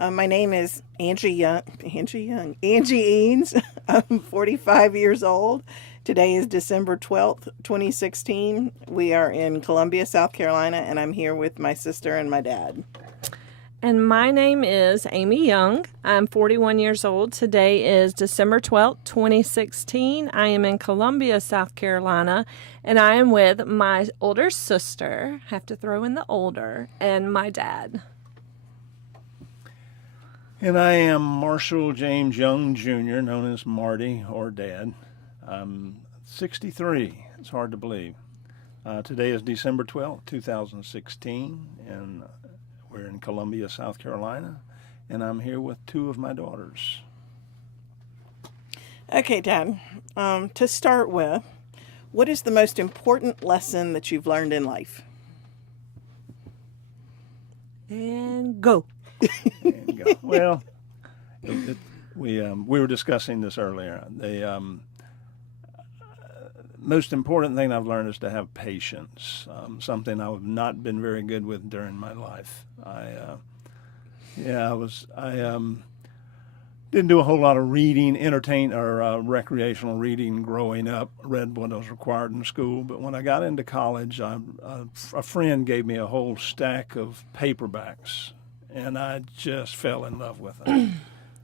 My name is Angie Young. Angie Eanes. I'm 45 years old. Today is December 12th, 2016. We are in Columbia, South Carolina, and I'm here with my sister and my dad. And my name is Amy Young. I'm 41 years old. Today is December 12th, 2016. I am in Columbia, South Carolina, and I am with my older sister, have to throw in the older, and my dad. And I am Marshall James Young Jr., known as Marty or Dad. I'm 63. It's hard to believe. Today is December 12th, 2016, and we're in Columbia, South Carolina, and I'm here with two of my daughters. Okay, Dad. To start with, what is the most important lesson that you've learned in life? And go. And go. Well, we were discussing this earlier. The most important thing I've learned is to have patience. Something I've not been very good with during my life. I didn't do a whole lot of reading, recreational reading growing up. Read what was required in school, but when I got into college, a friend gave me a whole stack of paperbacks, and I just fell in love with them.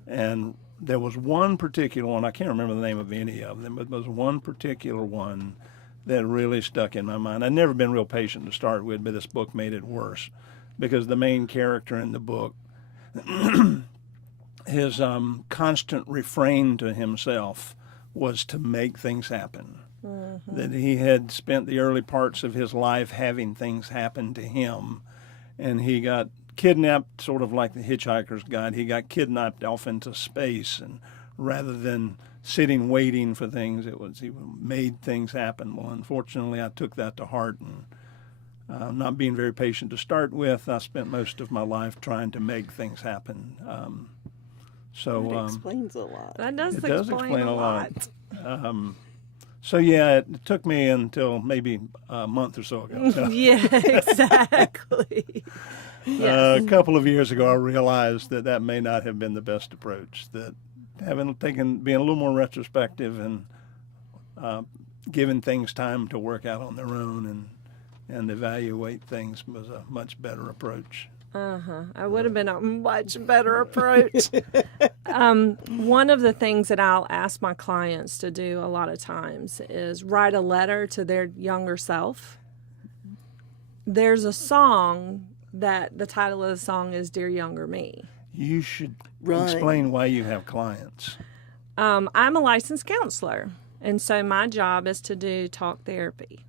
And there was one particular one, I can't remember the name of any of them, but there was one particular one that really stuck in my mind. I'd never been real patient to start with, but this book made it worse because the main character in the book, his constant refrain to himself was to make things happen. Mm-hmm. That he had spent the early parts of his life having things happen to him, and he got kidnapped, sort of like the Hitchhiker's Guide. He got kidnapped off into space, and rather than sitting waiting for things, he made things happen. Well, unfortunately, I took that to heart, and not being very patient to start with, I spent most of my life trying to make things happen. That explains a lot. That does explain a lot. It took me until maybe a month or so ago. So. Yeah, exactly. Yes. A couple of years ago, I realized that may not have been the best approach. That being a little more retrospective and giving things time to work out on their own and evaluate things was a much better approach. I would have been a much better approach. One of the things that I'll ask my clients to do a lot of times is write a letter to their younger self. There's a song that the title of the song is Dear Younger Me. You should explain why you have clients. I'm a licensed counselor, and so my job is to do talk therapy.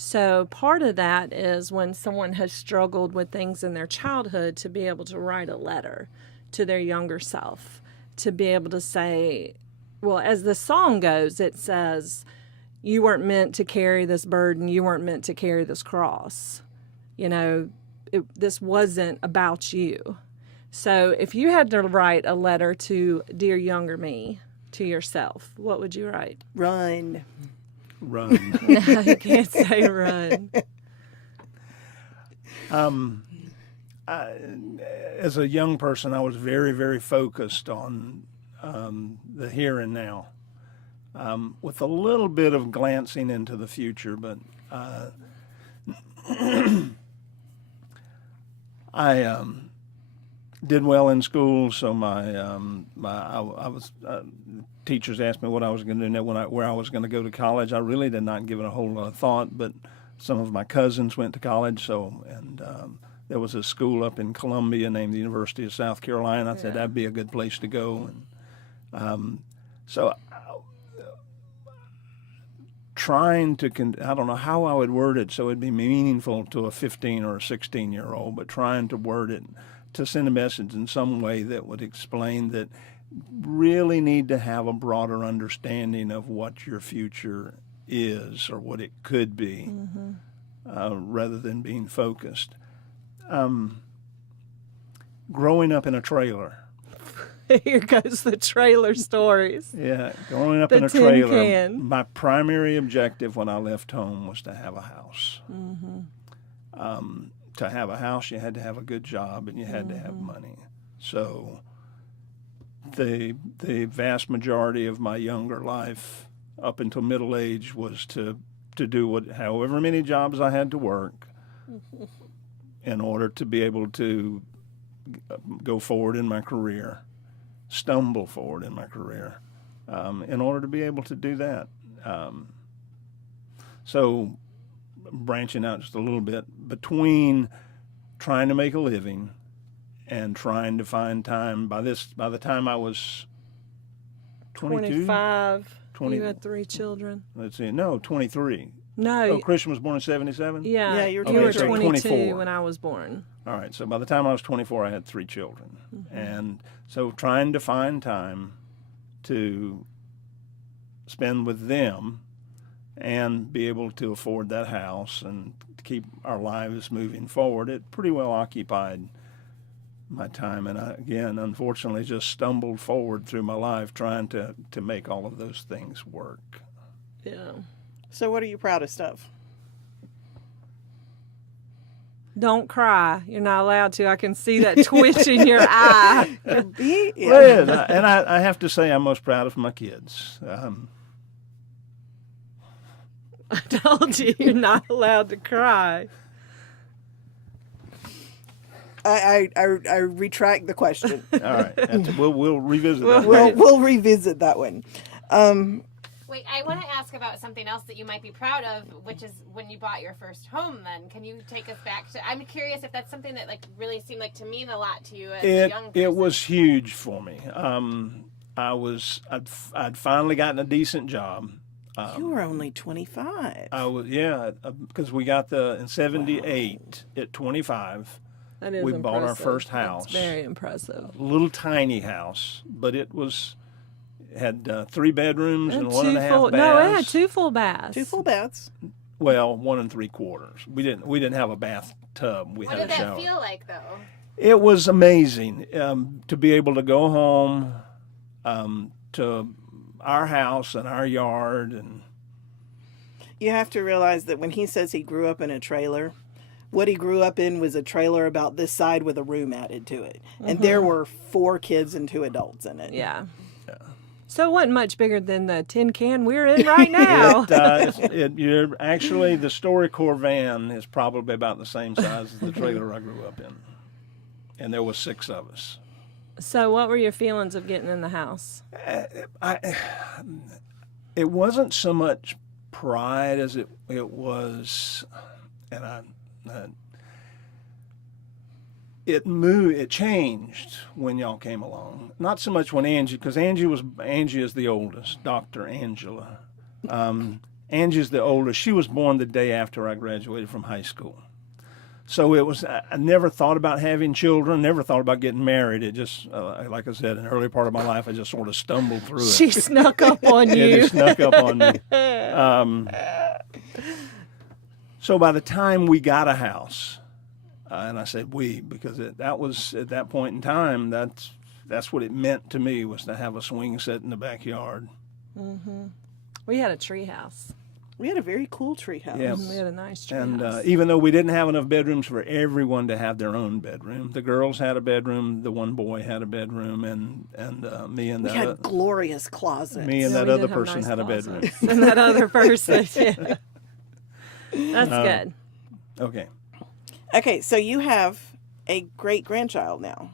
So part of that is when someone has struggled with things in their childhood to be able to write a letter to their younger self, to be able to say, well, as the song goes, it says, you weren't meant to carry this burden, you weren't meant to carry this cross. You know, this wasn't about you. So if you had to write a letter to Dear Younger Me, to yourself, what would you write? Run. Run. No, you can't say run. As a young person, I was very, very focused on the here and now, with a little bit of glancing into the future, but I did well in school, so teachers asked me what I was going to do where I was going to go to college. I really did not give it a whole lot of thought, but some of my cousins went to college, there was a school up in Columbia named the University of South Carolina. I said that'd be a good place to go, and trying to, I don't know how I would word it so it'd be meaningful to a 15 or a 16-year-old, but trying to word it to send a message in some way that would explain that really need to have a broader understanding of what your future is or what it could be, rather than being focused. Growing up in a trailer. Here goes the trailer stories. Yeah, growing up in a trailer, my primary objective when I left home was to have a house. Mm-hmm. To have a house, you had to have a good job and you had to have money. So the vast majority of my younger life up until middle age was to do however many jobs I had to work in order to be able to go forward in my career, stumble forward in my career, in order to be able to do that. So branching out just a little bit between trying to make a living and trying to find time. By the time I was 22, 25. 20, You had 3 children. let's see, no, 23. No. Oh, Christian was born in 77? Yeah. Yeah, you were You were 23. 22 24. when I was born. All right, so by the time I was 24, I had 3 children. And so trying to find time to spend with them and be able to afford that house and to keep our lives moving forward, it pretty well occupied my time. And I, again, unfortunately, just stumbled forward through my life trying to make all of those things work. Yeah. So what are you proudest of? Don't cry. You're not allowed to. I can see that twitch in your eye. Well, and I have to say I'm most proud of my kids. I told you you're not allowed to cry. I retract the question. All right, we'll revisit that. We'll revisit that one. Wait, I want to ask about something else that you might be proud of, which is when you bought your first home. Then, can you take us back to? I'm curious if that's something that really seemed like to mean a lot to you as a young person. It was huge for me. I'd finally gotten a decent job. You were only 25. I was because we got in '78 at 25. That is We impressive. bought our first house. That's very impressive. Little tiny house, but it had 3 bedrooms and 1.5 baths. No, it had 2 full baths. 2 full baths. Well, 1 3/4. We didn't have a bathtub. We What had did a that shower. feel like, though? It was amazing to be able to go home to our house and our yard. And You have to realize that when he says he grew up in a trailer, what he grew up in was a trailer about this side with a room added to it. And there were 4 kids and 2 adults in it. Yeah. So it wasn't much bigger than the tin can we're in right now. Actually, the StoryCorps van is probably about the same size as the trailer I grew up in, and there was 6 of us. So what were your feelings of getting in the house? It wasn't so much pride as it was, and it moved. It changed when y'all came along. Not so much when Angie, because Angie is the oldest, Dr. Angela. Angie's the oldest. She was born the day after I graduated from high school. So I never thought about having children, never thought about getting married. It just, like I said, in the early part of my life, I just sort of stumbled through it. She snuck up on you. It snuck up on me. So by the time we got a house, and I said we, because that was, at that point in time, that's what it meant to me, was to have a swing set in the backyard. Mm-hmm. We had a tree house. We had a very cool tree house. Yeah. We had a nice tree And house. even though we didn't have enough bedrooms for everyone to have their own bedroom, the girls had a bedroom, the one boy had a bedroom, and me and We had glorious closets. me and Yeah, that we other did have person nice had a bedroom. closets. And that other person, yeah. That's good. Okay. Okay, so you have a great-grandchild now.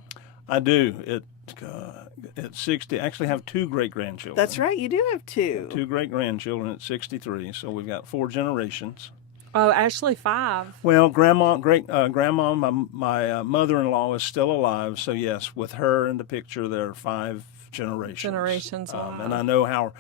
I do. At 60, I actually have 2 great-grandchildren. That's right, you do have 2. 2 great-grandchildren at 63, so we've got 4 generations. Oh, actually 5. Well, grandma, my mother-in-law is still alive, so yes, with her in the picture, there are 5 generations. Wow. And I know how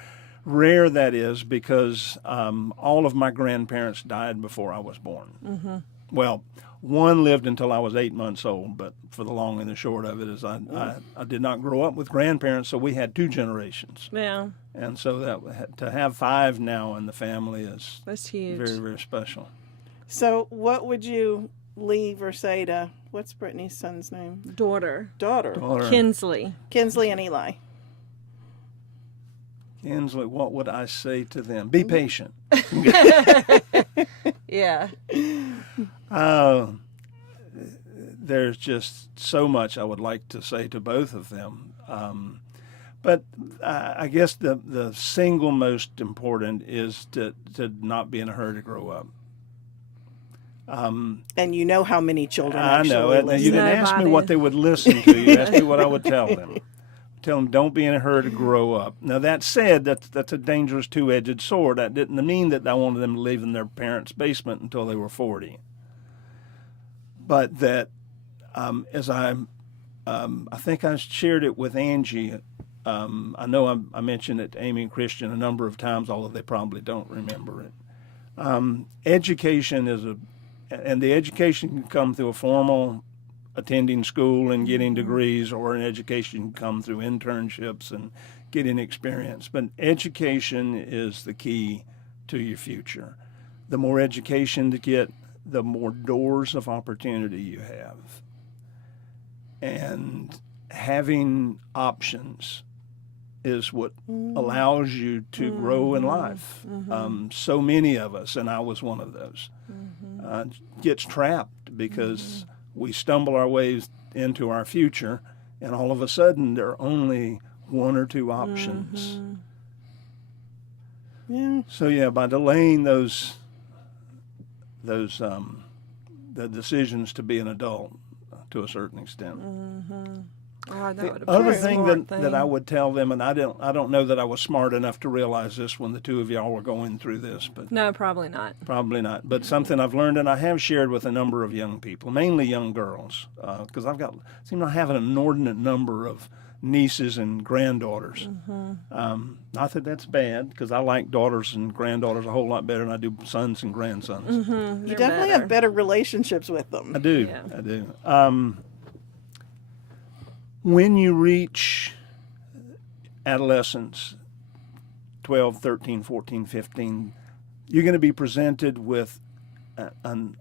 rare that is because all of my grandparents died before I was born. Mm-hmm. Well, one lived until I was 8 months old, but for the long and the short of it is I did not grow up with grandparents, so we had 2 generations. Yeah. And so that to have 5 now in the family is That's huge. very, very special. So what would you leave or say to, what's Brittany's son's name? Daughter. Daughter. Kinsley. Kinsley and Eli. Kinsley, what would I say to them? Be patient. Yeah. there's just so much I would like to say to both of them. But I guess the single most important is to not be in a hurry to grow up. And you know how many children I actually know. And you listen. didn't ask me Nobody. what they would listen to. You asked me what I would tell them. Tell them, don't be in a hurry to grow up. Now, that said, that's a dangerous two-edged sword. That didn't mean that I wanted them to live in their parents' basement until they were 40. But that, as I think I shared it with Angie. I know I mentioned it to Amy and Christian a number of times, although they probably don't remember it. Education and the education can come through a formal attending school and getting degrees, or an education can come through internships and getting experience. But education is the key to your future. The more education to get, the more doors of opportunity you have. And having options is what allows you to grow in life. So many of us, and I was one of those, gets trapped because we stumble our ways into our future, and all of a sudden there are only one or two options. Yeah. So yeah, by delaying the decisions to be an adult to a certain extent. Oh, that The would have other been a thing smart that I would tell them, and I don't know that I was smart enough to realize this when the two of y'all were going through this, but No, probably not. probably not. But something I've learned, and I have shared with a number of young people, mainly young girls, because seem to have an inordinate number of nieces and granddaughters. Not that that's bad, because I like daughters and granddaughters a whole lot better than I do sons and grandsons. You definitely have better relationships with them. I do. Yeah. I do. When you reach adolescence, 12, 13, 14, 15, you're going to be presented with an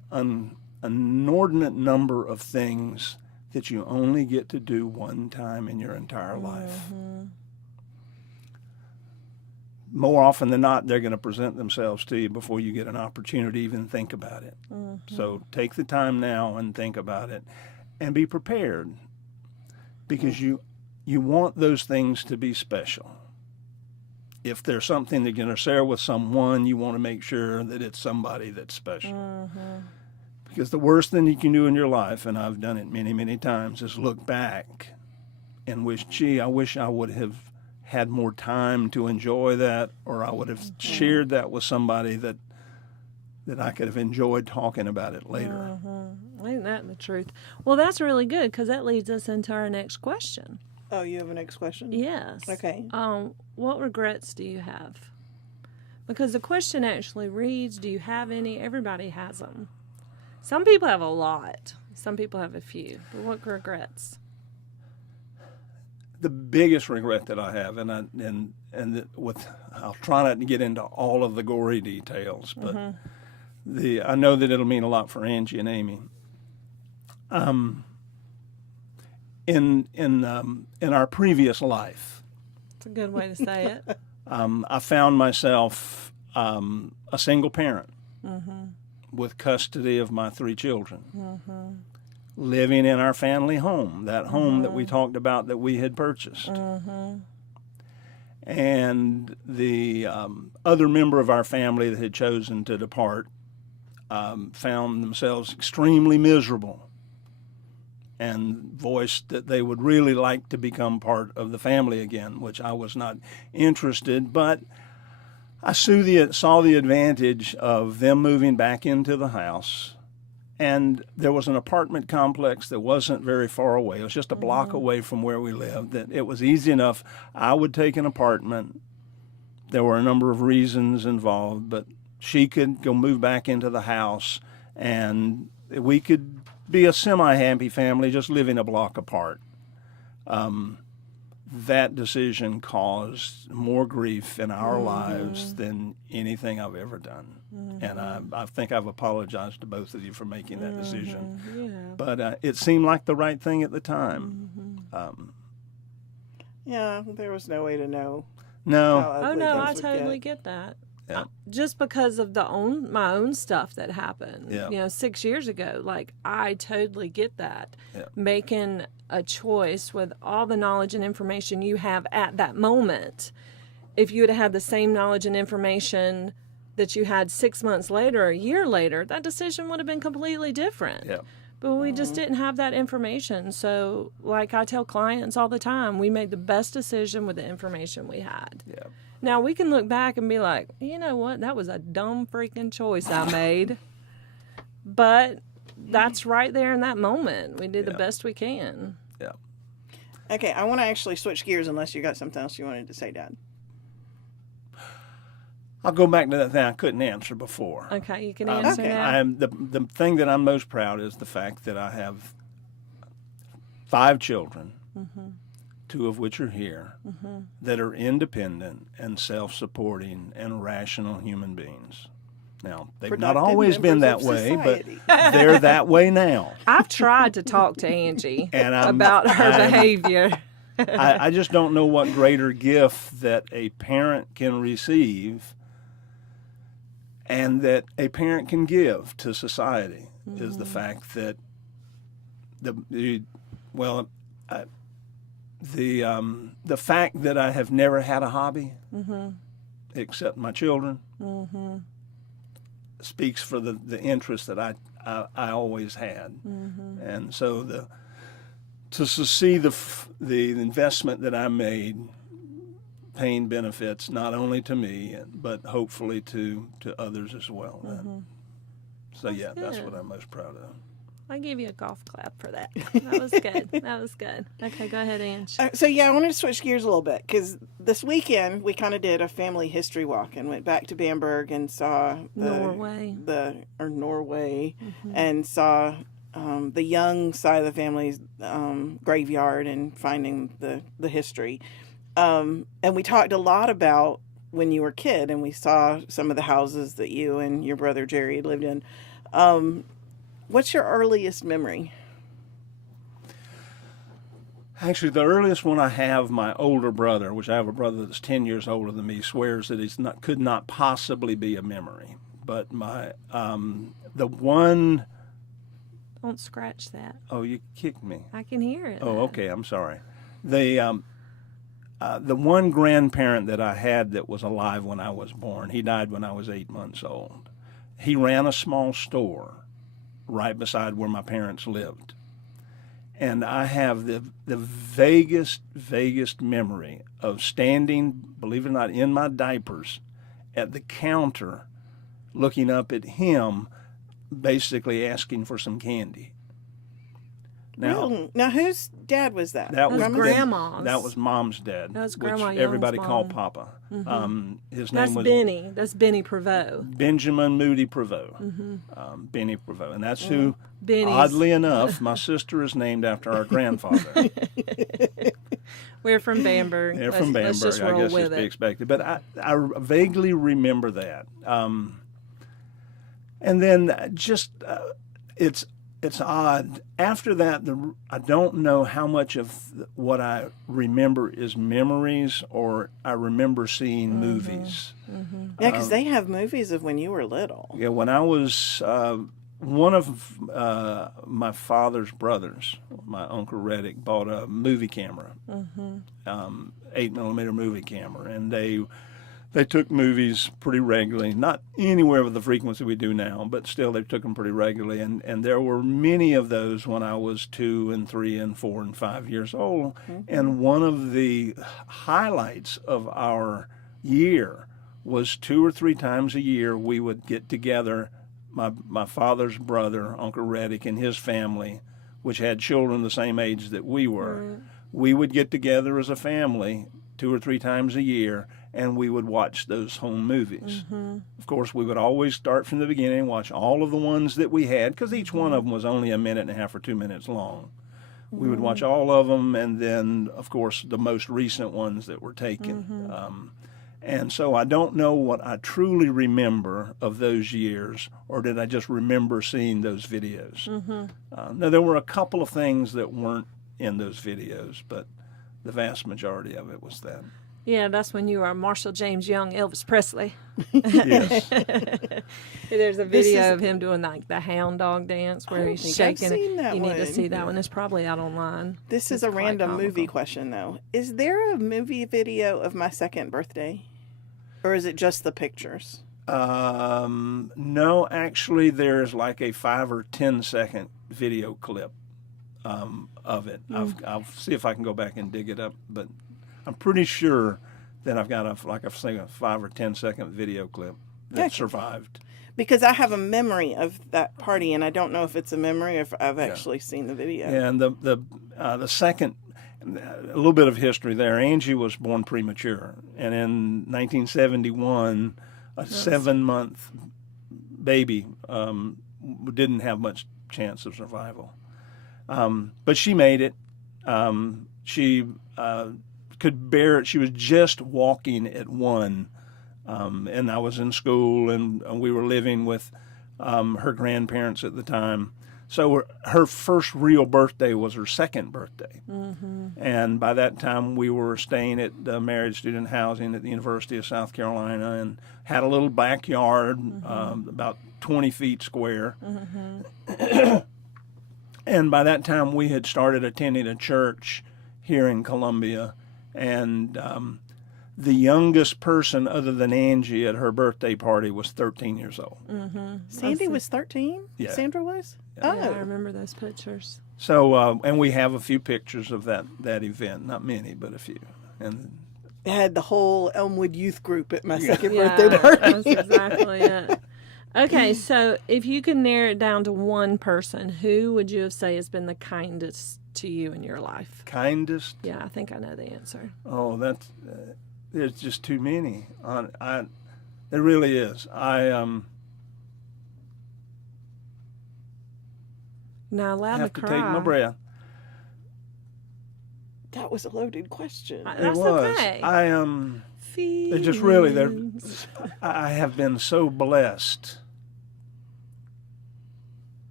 inordinate number of things that you only get to do one time in your entire life. More often than not, they're going to present themselves to you before you get an opportunity to even think about it. So take the time now and think about it, and be prepared, because you want those things to be special. If there's something that you're going to share with someone, you want to make sure that it's somebody that's special. Because the worst thing you can do in your life, and I've done it many, many times, is look back and wish, gee, I wish I would have had more time to enjoy that, or I would have shared that with somebody that I could have enjoyed talking about it later. Ain't that the truth? Well, that's really good, because that leads us into our next question. Oh, you have a next question? Yes. Okay. What regrets do you have? Because the question actually reads, do you have any? Everybody has them. Some people have a lot. Some people have a few. But what regrets? The biggest regret that I have, I'll try not to get into all of the gory details, but I know that it'll mean a lot for Angie and Amy. In our previous life, It's a good way to say it. I found myself a single parent with custody of my 3 children, living in our family home, that home that we talked about that we had purchased. And the other member of our family that had chosen to depart found themselves extremely miserable and voiced that they would really like to become part of the family again, which I was not interested. But I saw the advantage of them moving back into the house. And there was an apartment complex that wasn't very far away. It was just a block away from where we lived. That it was easy enough. I would take an apartment. There were a number of reasons involved, but she could go move back into the house, and we could be a semi-happy family just living a block apart. That decision caused more grief in our lives than anything I've ever done. And I think I've apologized to both of you for making that decision. Yeah. But it seemed like the right thing at the time. Yeah, there was no way to know. No, how Oh, ugly no, things I would totally get. get that. just because of my own stuff that happened, Yeah. 6 years ago. Like, I totally get that. Yeah. Making a choice with all the knowledge and information you have at that moment. If you had the same knowledge and information that you had 6 months later, a year later, that decision would have been completely different. Yeah. But we just didn't have that information. So, like I tell clients all the time, we made the best decision with the information we had. Yeah. Now, we can look back and be like, you know what? That was a dumb freaking choice I made. But that's right there in that moment. We did the best we can. Yeah. Okay, I want to actually switch gears unless you got something else you wanted to say, Dad. I'll go back to that thing I couldn't answer before. Okay, you can answer that. I am the thing that I'm most proud is the fact that I have 5 children, 2 of which are here, that are independent and self-supporting and rational human beings. Now, they've not Productive always been that members of way, but society. they're that way now. I've tried to talk to Angie And about her behavior. I just don't know what greater gift that a parent can receive and that a parent can give to society is the fact that the fact that I have never had a hobby except my children speaks for the interest that I always had, and so to see the investment that I made paying benefits not only to me but hopefully to others as well. So that's what I'm most proud of. I give you a golf clap for that. That was good. That was good. Okay, go ahead, Ange. So I wanted to switch gears a little bit because this weekend we kind of did a family history walk and went back to Bamberg and saw Norway, and saw the Young side of the family's graveyard and finding the history. And we talked a lot about when you were a kid, and we saw some of the houses that you and your brother Jerry lived in. What's your earliest memory? Actually, the earliest one I have, my older brother, which I have a brother that's 10 years older than me, swears that could not possibly be a memory. But my the one. Don't scratch that. Oh, you kicked me. I can hear it. Oh, okay. I'm sorry. The one grandparent that I had that was alive when I was born, he died when I was 8 months old. He ran a small store right beside where my parents lived. And I have the vaguest memory of standing, believe it or not, in my diapers at the counter looking up at him, basically asking for some candy. Now whose dad was that? That was Grandma's. That was Mom's dad. That was Grandma which Young's everybody mom. called Papa. His name That's was Benny. That's Benny Prevost. Benjamin Moody Prevost. Benny Prevost, and that's who. Benny's. Oddly enough, my sister is named after our grandfather. We're from Bamberg. They're from Bamberg. Let's just roll I guess with it's to be it. expected. But I vaguely remember that. And then just it's odd. After that, I don't know how much of what I remember is memories or I remember seeing movies. Yeah, because they have movies of when you were little. Yeah, when I was one of my father's brothers, my Uncle Reddick, bought a movie camera, 8mm movie camera, and they took movies pretty regularly, not anywhere with the frequency we do now, but still they took them pretty regularly. And there were many of those when I was 2 and 3 and 4 and 5 years old. And one of the highlights of our year was 2 or 3 times a year we would get together, my father's brother, Uncle Reddick, and his family, which had children the same age that we were. We would get together as a family 2 or 3 times a year, and we would watch those home movies. Of course, we would always start from the beginning, watch all of the ones that we had, because each one of them was only 1.5 minutes or 2 minutes long. We would watch all of them, and then, of course, the most recent ones that were taken. And so I don't know what I truly remember of those years, or did I just remember seeing those videos? Now, there were a couple of things that weren't in those videos, but the vast majority of it was that. Yeah, that's when you were Marshall James Young, Elvis Presley. Yes. There's a video of him doing like the hound dog dance where he's think I've shaking. seen that You need to one. see that one. It's probably out online. This is It's a quite random movie comical. question, though. Is there a movie video of my second birthday? Or is it just the pictures? No, actually, there's like a 5 or 10 second video clip of it. I'll see if I can go back and dig it up, but I'm pretty sure that I've got a 5 or 10 second video clip that Okay. survived. Because I have a memory of that party, and I don't know if it's a memory or if I've actually seen the video. And the second, a little bit of history there. Angie was born premature, and in 1971, a 7-month baby didn't have much chance of survival. But she made it. She could bear it. She was just walking at 1. And I was in school, and we were living with her grandparents at the time. So her first real birthday was her second birthday. Mm-hmm. And by that time, we were staying at married student housing at the University of South Carolina and had a little backyard, about 20 feet square. Mm-hmm. And by that time, we had started attending a church here in Columbia. And the youngest person other than Angie at her birthday party was 13 years old. Mm-hmm. Sandy was 13? Yeah. Sandra was? Yeah, I Oh. remember those pictures. So, and we have a few pictures of that event. Not many, but a few. And I had the whole Elmwood youth group at my second Yeah, birthday party. that's exactly it. Okay, so if you could narrow it down to one person, who would you say has been the kindest to you in your life? kindest. Yeah, I think I know the answer. Oh, that's there's just too many. There really is. Now allowed have to to cry. take my breath. That was a loaded question. That's it was. okay. They're just really Feelings. I have been so blessed.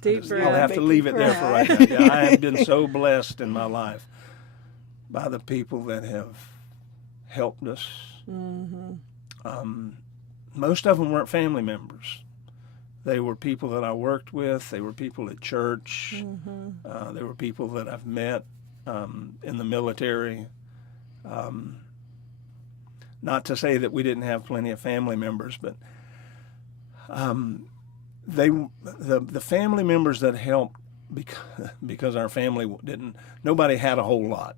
Deep I'll breath. have to Make leave you it there for cry. right now. Yeah, I have been so blessed in my life by the people that have helped us. Most of them weren't family members. They were people that I worked with. They were people at church. They were people that I've met in the military. Not to say that we didn't have plenty of family members, but the family members that helped because our family nobody had a whole lot.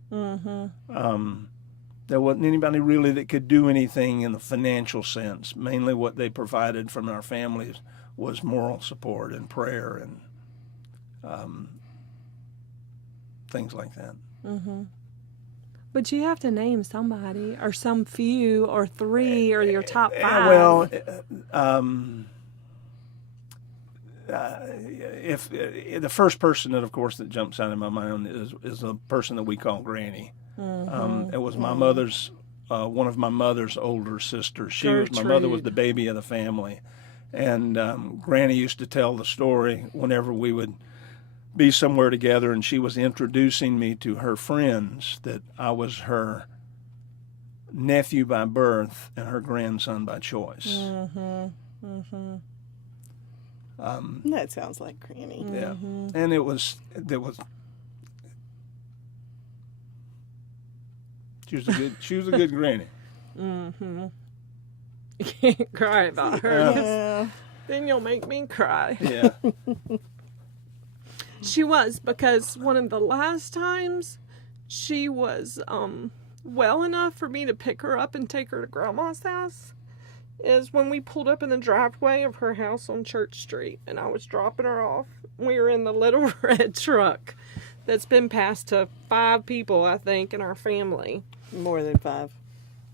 There wasn't anybody really that could do anything in the financial sense. Mainly what they provided from our families was moral support and prayer and things like that. But you have to name somebody, or some few, or 3, or your top 5. Well, if the first person that, of course, that jumps out of my mind is a person that we call Granny. It was my mother's, one of my mother's older sisters. My mother was the baby of the family, and Granny used to tell the story whenever we would be somewhere together, and she was introducing me to her friends that I was her nephew by birth and her grandson by choice. That sounds like Granny. Yeah, and it was. She was a good granny. You can't cry about her. 'Cause then you'll make me cry. Yeah. She was, because one of the last times she was well enough for me to pick her up and take her to Grandma's house is when we pulled up in the driveway of her house on Church Street, and I was dropping her off. We were in the little red truck that's been passed to 5 people, I think, in our family. More than 5.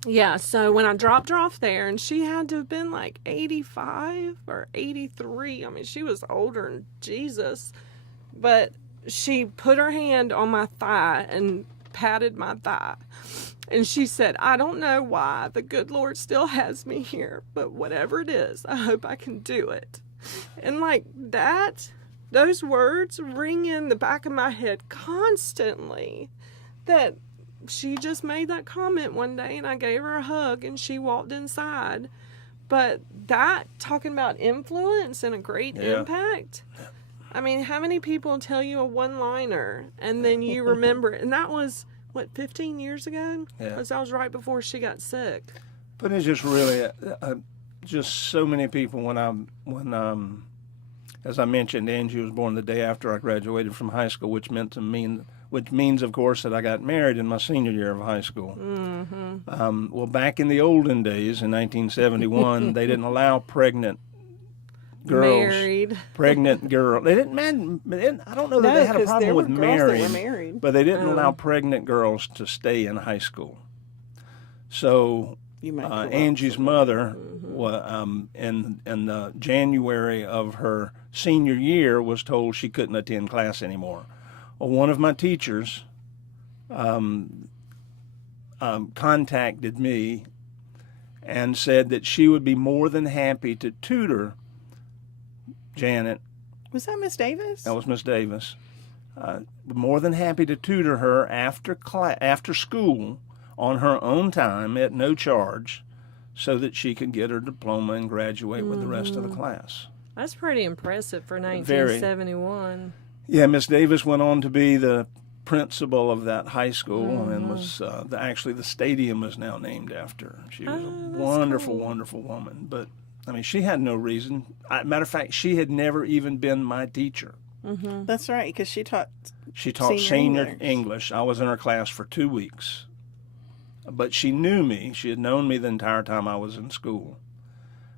Yeah, so when I dropped her off there, and she had to have been like 85 or 83. I mean, she was older than Jesus. But she put her hand on my thigh and patted my thigh. And she said, "I don't know why the good Lord still has me here, but whatever it is, I hope I can do it." And like that, those words ring in the back of my head constantly. That she just made that comment one day, and I gave her a hug, and she walked inside. But that, talking about influence and a great impact, I mean, how many people tell you a one-liner and then you remember it? And that was, 15 years ago? Yeah. Because that was right before she got sick. But it's just really, just so many people when as I mentioned, Angie was born the day after I graduated from high school, which means, of course, that I got married in my senior year of high school. Mm-hmm. Well, back in the olden days, in 1971, they didn't allow pregnant girls. Pregnant girls. They didn't. I don't know that they had a problem with married, but they didn't allow pregnant girls to stay in high school. So Angie's mother, in January of her senior year, was told she couldn't attend class anymore. Well, one of my teachers contacted me and said that she would be more than happy to tutor Janet. Was that Miss Davis? That was Miss Davis. More than happy to tutor her after school on her own time at no charge, so that she could get her diploma and graduate with the rest of the class. That's pretty impressive for 1971. Yeah, Miss Davis went on to be the principal of that high school, and was actually the stadium is now named after her. She was a wonderful, wonderful woman. But I mean, she had no reason. Matter of fact, she had never even been my teacher. Mm-hmm. That's right, because she taught senior English. I was in her class for 2 weeks. But she knew me. She had known me the entire time I was in school.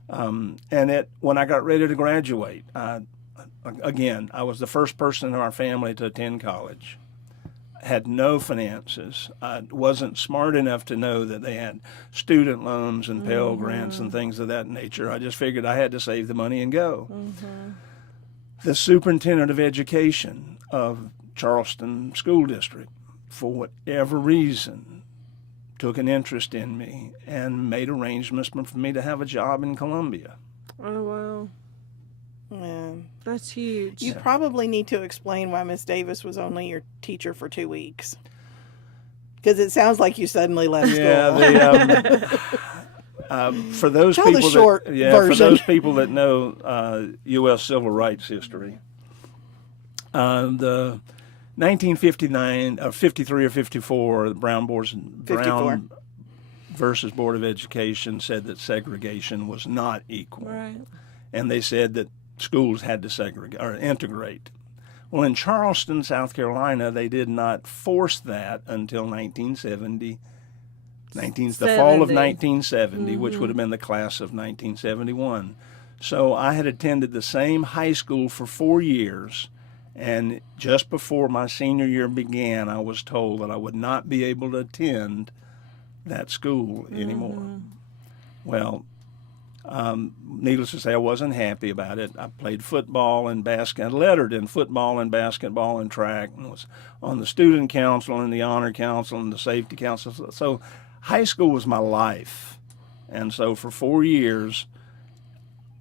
When I got ready to graduate, again, I was the first person in our family to attend college. Had no finances. I wasn't smart enough to know that they had student loans and Pell Grants and things of that nature. I just figured I had to save the money and go. Mm-hmm. The superintendent of education of Charleston School District, for whatever reason, took an interest in me and made arrangements for me to have a job in Columbia. Oh, wow. Yeah. That's huge. You probably need to explain why Miss Davis was only your teacher for 2 weeks. Because it sounds like you suddenly left school. For those Tell people the short version. For those people that know U.S. civil rights history, the 1959, 53 or 54, the Brown versus Board of Education said that segregation was not equal. Right. And they said that schools had to segregate or integrate. Well, in Charleston, South Carolina, they did not force that until 1970. The fall of 1970, which would have been the class of 1971. So I had attended the same high school for 4 years, and just before my senior year began, I was told that I would not be able to attend that school anymore. Well, needless to say, I wasn't happy about it. I played football and I lettered in football and basketball and track, and was on the student council and the honor council and the safety council. So high school was my life. And so for 4 years,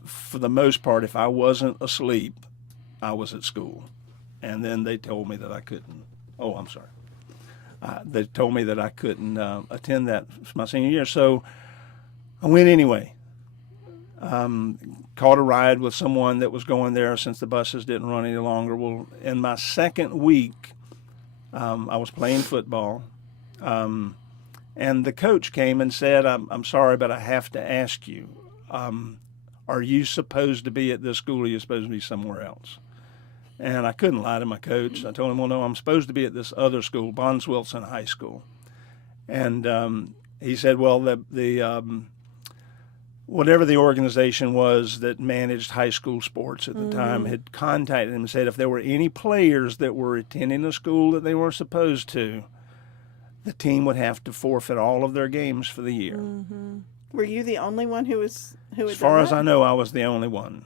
for the most part, if I wasn't asleep, I was at school. And then they told me that I couldn't. Oh, I'm sorry. They told me that I couldn't attend that my senior year. So I went anyway. Caught a ride with someone that was going there since the buses didn't run any longer. Well, in my second week, I was playing football. And the coach came and said, I'm sorry, but I have to ask you, are you supposed to be at this school or are you supposed to be somewhere else? And I couldn't lie to my coach. I told him, well, no, I'm supposed to be at this other school, Bonds Wilson High School. And he said, well, the whatever the organization was that managed high school sports at the time had contacted him and said if there were any players that were attending a school that they weren't supposed to, the team would have to forfeit all of their games for the year. Mm-hmm. Were you the only one who had as far as I know, I was the only one.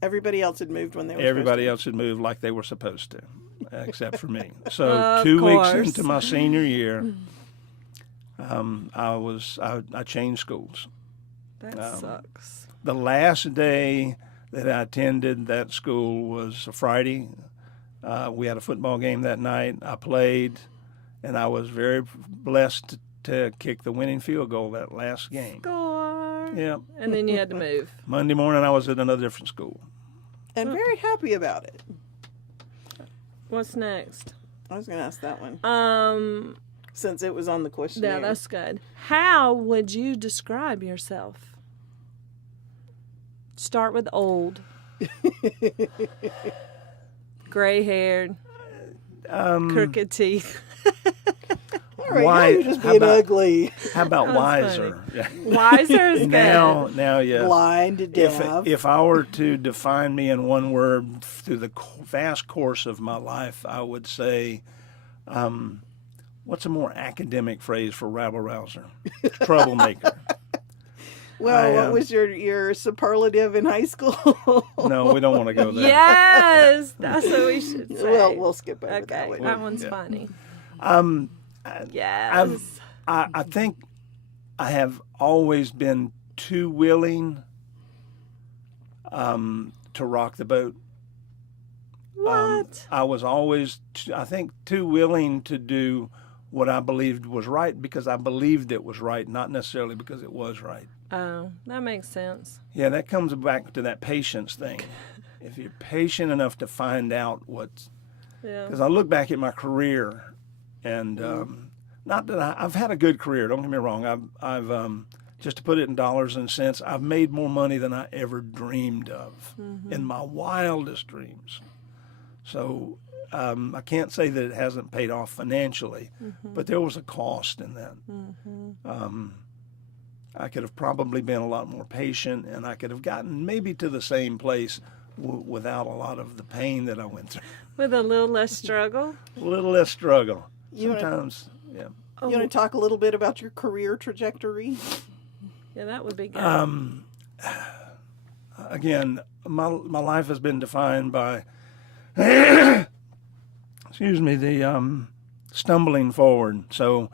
Everybody else had moved when they were Everybody else had moved like they were supposed to, except for me. So 2 weeks into my senior year, I changed schools. That sucks. The last day that I attended that school was a Friday. We had a football game that night. I played, and I was very blessed to kick the winning field goal that last game. Score. Yeah. And then you had to move. Monday morning, I was at another different school. And very happy about it. What's next? I was going to ask that one. Since it was on the questionnaire. Yeah, that's good. How would you describe yourself? Start with old. Gray-haired. Crooked teeth. All right, now you're just being ugly. How about That's wiser? Wiser is good. Now, yes. Blind, deaf. If I were to define me in one word through the vast course of my life, I would say, what's a more academic phrase for rabble-rouser? Troublemaker. Well, what was your superlative in high school? No, we don't want to go there. Yes, that's what we should say. Well, we'll skip over that Okay, one. that one's Yeah. funny. I've, Yes. I think I have always been too willing to rock the boat. What? I was always, I think, too willing to do what I believed was right because I believed it was right, not necessarily because it was right. Oh, that makes sense. Yeah, that comes back to that patience thing. If you're patient enough to find out what's, Yeah. because I look back at my career, and not that I've had a good career. Don't get me wrong. I've just to put it in dollars and cents, I've made more money than I ever dreamed of in my wildest dreams. So I can't say that it hasn't paid off financially, but there was a cost in that. I could have probably been a lot more patient, and I could have gotten maybe to the same place without a lot of the pain that I went through. With a little less struggle. A little less struggle. You wanna- Sometimes, yeah. You want to talk a little bit about your career trajectory? Yeah, that would be good. Again, my life has been defined by, excuse me, the stumbling forward. So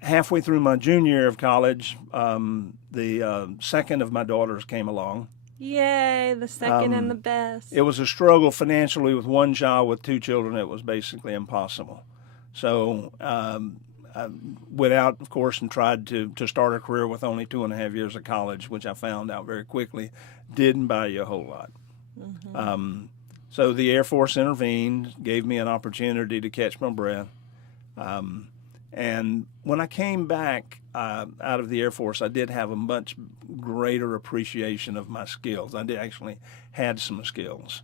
halfway through my junior year of college, the second of my daughters came along. Yay, the second and the best. It was a struggle financially with one child. With two children, it was basically impossible. So I went out, of course, and tried to start a career with only 2.5 years of college, which I found out very quickly didn't buy you a whole lot. So the Air Force intervened, gave me an opportunity to catch my breath. And when I came back out of the Air Force, I did have a much greater appreciation of my skills. I did actually had some skills.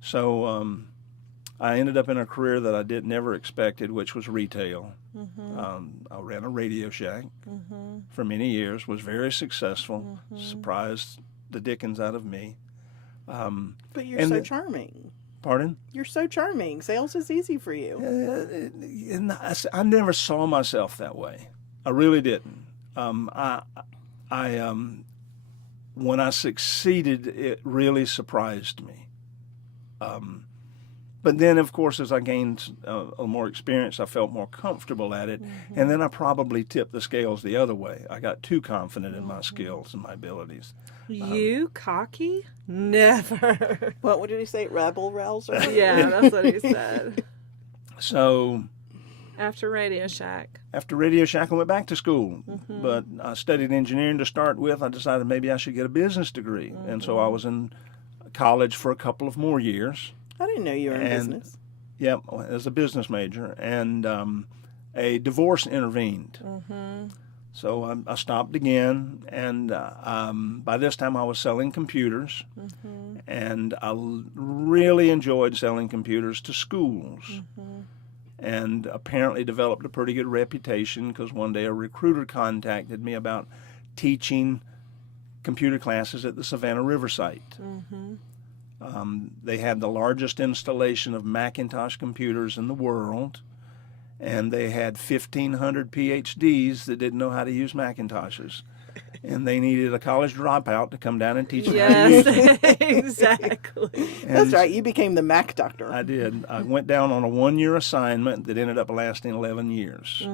So I ended up in a career that I never expected, which was retail. I ran a Radio Shack for many years, was very successful, surprised the dickens out of me. But you're so charming. Pardon? You're so charming. Sales is easy for you. And I never saw myself that way. I really didn't. When I succeeded, it really surprised me. But then, of course, as I gained more experience, I felt more comfortable at it. And then I probably tipped the scales the other way. I got too confident in my skills and my abilities. You cocky? Never. What did he say? Rebel rouser? Yeah, that's what he said. So After Radio Shack. after Radio Shack, I went back to school. But I studied engineering to start with. I decided maybe I should get a business degree. And so I was in college for a couple of more years. I didn't know you were in business. Yeah, as a business major. And a divorce intervened. So I stopped again, and by this time I was selling computers, and I really enjoyed selling computers to schools, and apparently developed a pretty good reputation because one day a recruiter contacted me about teaching computer classes at the Savannah River site. They had the largest installation of Macintosh computers in the world. And they had 1,500 PhDs that didn't know how to use Macintoshes. And they needed a college dropout to come down and teach them how to use them. Yes, exactly. That's right. You became the Mac doctor. I did. I went down on a 1-year assignment that ended up lasting 11 years.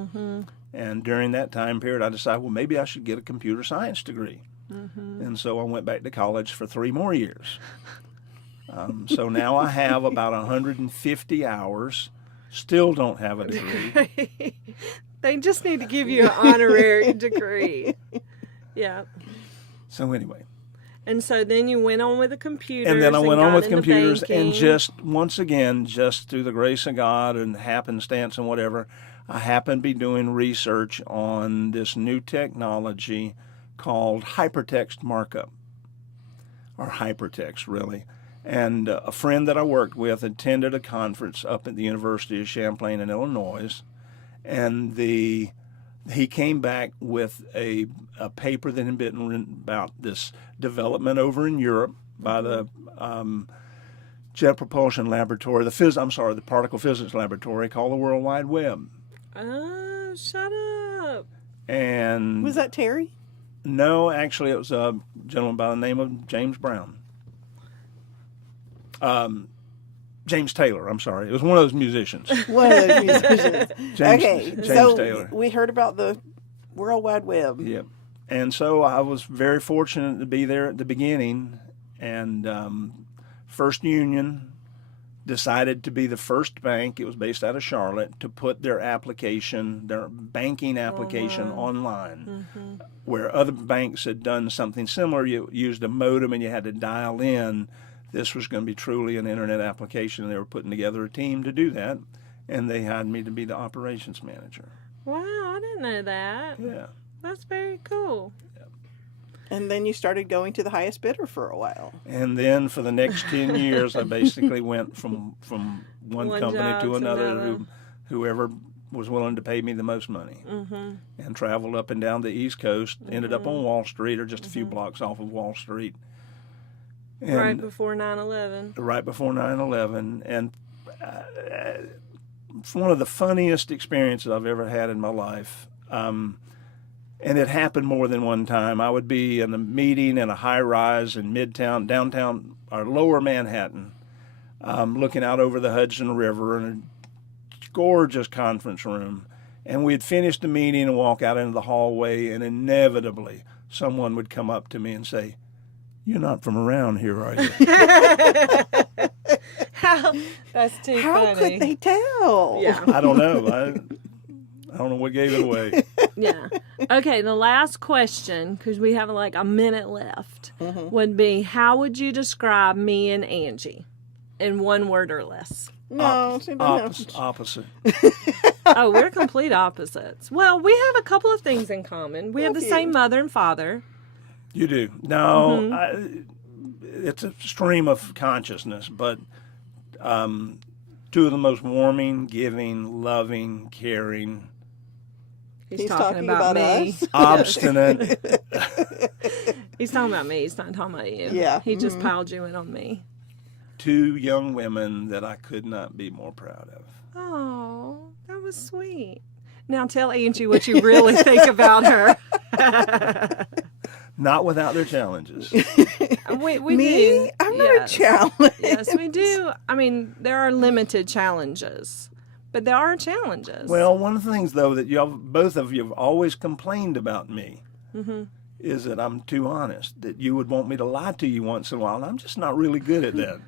And during that time period, I decided, well, maybe I should get a computer science degree. And so I went back to college for 3 more years. So now I have about 150 hours Still don't have a degree. They just need to give you an honorary degree. Yeah. So anyway. And so then you went on with the computers. And then I went on got with into computers, and banking. just, once again, just through the grace of God and happenstance and whatever, I happened to be doing research on this new technology called hypertext markup, or hypertext, really. And a friend that I worked with attended a conference up at the University of Champlain in Illinois, and he came back with a paper that had been written about this development over in Europe by the Jet Propulsion Laboratory, the Particle Physics Laboratory, called the World Wide Web. Oh, shut up. And Was that Terry? no, actually, it was a gentleman by the name of James Brown. James Taylor, I'm sorry. It was one of those musicians. One of those musicians. James so Taylor. we heard about the World Wide Web. Yep. And so I was very fortunate to be there at the beginning. And First Union decided to be the first bank, it was based out of Charlotte, to put their banking application online. Where other banks had done something similar, you used a modem and you had to dial in. This was going to be truly an internet application. They were putting together a team to do that, and they hired me to be the operations manager. Wow, I didn't know that. Yeah. That's very cool. And then you started going to the highest bidder for a while. And then for the next 10 years, I basically went from one company job to another, another. whoever was willing to pay me the most money. And traveled up and down the East Coast, ended up on Wall Street, or just a few blocks off of Wall Street. And Right before 9/11. Right before 9/11. And it's one of the funniest experiences I've ever had in my life. And it happened more than one time. I would be in a meeting in a high-rise in Midtown, downtown, or lower Manhattan, looking out over the Hudson River in a gorgeous conference room. And we'd finish the meeting and walk out into the hallway, and inevitably someone would come up to me and say, "You're not from around here, are you?" That's too How funny. could they tell? Yeah. I don't know. I don't know what gave it away. Yeah. Okay, the last question, because we have like a minute left, would be, how would you describe me and Angie in one word or less? No, she doesn't. Opposite. Oh, we're complete opposites. Well, we have a couple of things in common. We have the few. same mother and father. You do. No, it's a stream of consciousness, but two of the most warming, giving, loving, caring, He's talking about me. us. obstinate. He's talking about me. He's not talking about you. Yeah. He just piled you in on me. Two young women that I could not be more proud of. Oh, that was sweet. Now tell Angie what you really think about her. Not without their challenges. We Me? do. I'm not a Yes. challenge. Yes, we do. I mean, there are limited challenges, but there are challenges. Well, one of the things, though, that both of you have always complained about me is that I'm too honest, that you would want me to lie to you once in a while, and I'm just not really good at that.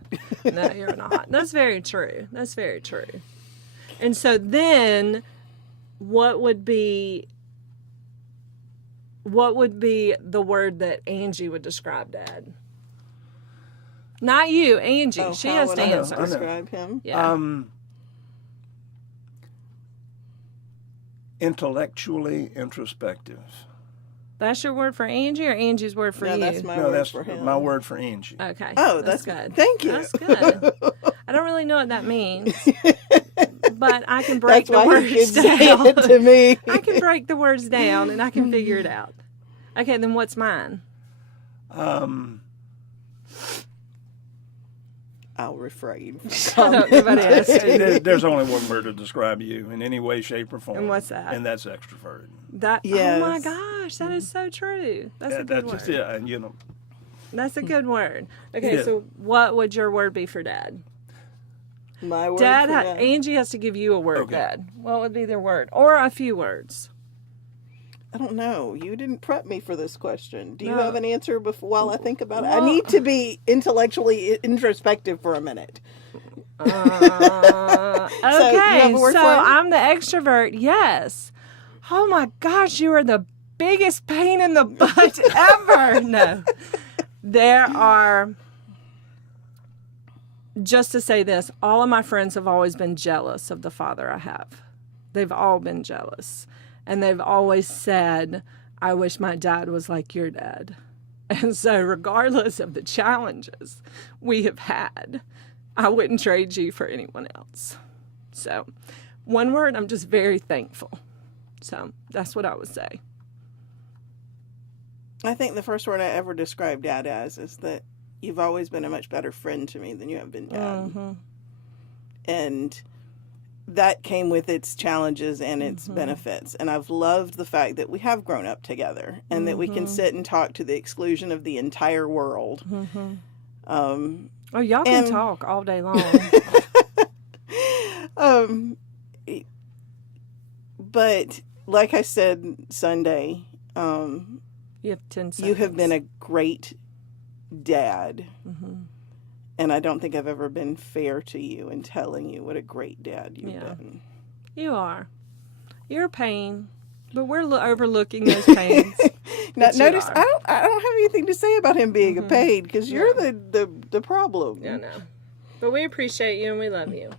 No, you're not. That's very true. That's very true. And so then, what would be the word that Angie would describe Dad? Not you, Angie. Oh, she how has would to I answer. describe him? Yeah. Intellectually introspective. That's your word for Angie, or Angie's word for No, you? that's my No, word that's for him. my word for Angie. Okay. Oh, that's that's- good. thank you. That's good. I don't really know what that means, but I can break That's the why he words keeps saying it down. to me. I can break the words down, and I can figure it out. Okay, then what's mine? I'll refrain. Nobody asked you. There's only one word to describe you in any way, shape, or form. And what's that? And that's extroverted. That. Oh my Yes. gosh, that is so true. That's a good That's word. just it. And you know, That's a good word. Okay, Yeah. so what would your word be for Dad? My word Dad, for that. Angie has to give you a word, Okay. Dad. What would be their word? Or a few words. I don't know. You didn't prep me for this question. Do you No. have an answer before while I think about it? I Well- need to be intellectually introspective for a minute. Okay, have a word so for it? I'm the extrovert. Yes. Oh my gosh, you are the biggest pain in the butt ever. No. There are, just to say this, all of my friends have always been jealous of the father I have. They've all been jealous. And they've always said, I wish my dad was like your dad. And so regardless of the challenges we have had, I wouldn't trade you for anyone else. So, one word, I'm just very thankful. So, that's what I would say. I think the first word I ever described Dad as is that you've always been a much better friend to me than you have been Dad. Mm-hmm. And that came with its challenges and its benefits. And I've loved the fact that we have grown up together and that we can sit and talk to the exclusion of the entire world. Oh, y'all can talk all day long. But like I said Sunday, You have 10 seconds. you have been a great dad. And I don't think I've ever been fair to you in telling you what a great dad you've been. You are. You're a pain, but we're overlooking those pains. Now, you notice are. I don't have anything to say about him being a pain because you're the problem. I know. But we appreciate you and we love you.